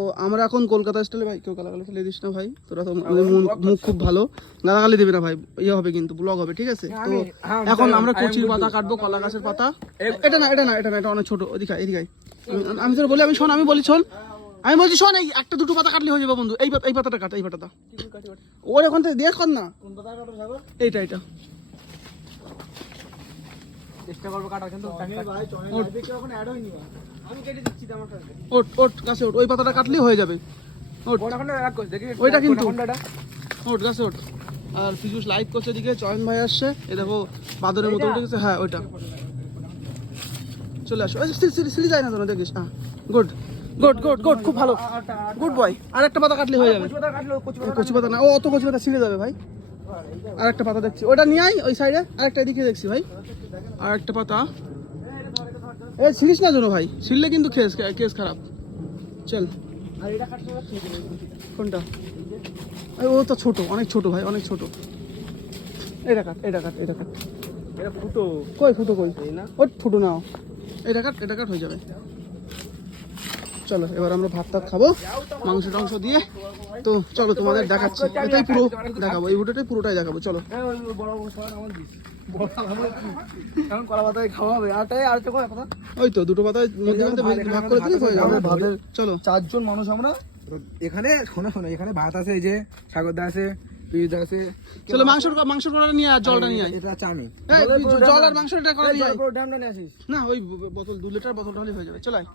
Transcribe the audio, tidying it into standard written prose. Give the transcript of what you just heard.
তো আমরা এখন কলকাতা স্টাইলে ভাই, কেউ গালাগালি ফেলে দিস না ভাই, তোরা তো মুখ খুব ভালো, গালাগালি দিবি না ভাই, ইয়ে হবে কিন্তু ব্লগ হবে, ঠিক আছে? তো এখন আমরা কচির পাতা কাটবো, কলা গাছের পাতা। এটা না, এটা না, এটা না, এটা অনেক ছোট, ওদিকে এদিকে। আমি তোর বলি, আমি বলি শোন, আমি বলছি শোন, এই একটা দুটো পাতা কাটলে হয়ে যাবে বন্ধু। এই পাতাটা কাট, এই পাতাটা ওর এখন থেকে দেখ না, এইটা এটা চেষ্টা করবো কাটার, কিন্তু ওট ওট গাছে ওট, ওই পাতাটা কাটলেই হয়ে যাবে। ওইটা কিন্তু ওট গাছে ওট। আর পিজুস লাইক করছে, এদিকে চয়ন ভাই আসছে, এই দেখো বাদরের মতো উঠে গেছে। হ্যাঁ ওইটা চলে আসো, সিঁড়ি যায় না তো, দেখিস। হ্যাঁ গুড গুড গুড গুড, খুব ভালো, গুড বয়। আর একটা পাতা কাটলে হয়ে যাবে। কচি পাতা না, ও অত কচি পাতা ছিঁড়ে যাবে ভাই। আর একটা পাতা দেখছি, ওটা নিয়ে আয় ওই সাইডে, আর একটা এদিকে দেখছি ভাই, আর একটা পাতা। এ ছিড়িস না যেন ভাই, ছিড়লে কিন্তু কেস খারাপ। চল, কোনটা? ও তো ছোট, অনেক ছোট ভাই, অনেক ছোট। এটা কাট, এটা কাট, এটা কাট। এটা ফুটো কই, ফুটো কই? ওই ফুটো নাও, এটা কাট, এটা কাট, হয়ে যাবে। চলো এবার আমরা ভাত টাত খাবো মাংস টাংস দিয়ে। তো চলো তোমাদের দেখাচ্ছি, এটাই পুরো দেখাবো, এই ভিডিওটাই পুরোটাই দেখাবো। চলো ওই তো দুটো পাতায় মধ্যে ভাগ করে দিলে হয়ে যাবে ভাতের। চলো 4 জন মানুষ আমরা এখানে, শোনো এখানে ভাত আছে, এই যে সাগরদা আছে, পিজা আছে। চলো মাংস করা নিয়ে আর জলটা নিয়ে আয়। এটা আছে আমি জল আর মাংসটা করা নিয়ে আয়। ড্রামটা নিয়ে আসিস না ওই বোতল 2 লিটার বোতলটা হলে হয়ে যাবে। চলো আয়।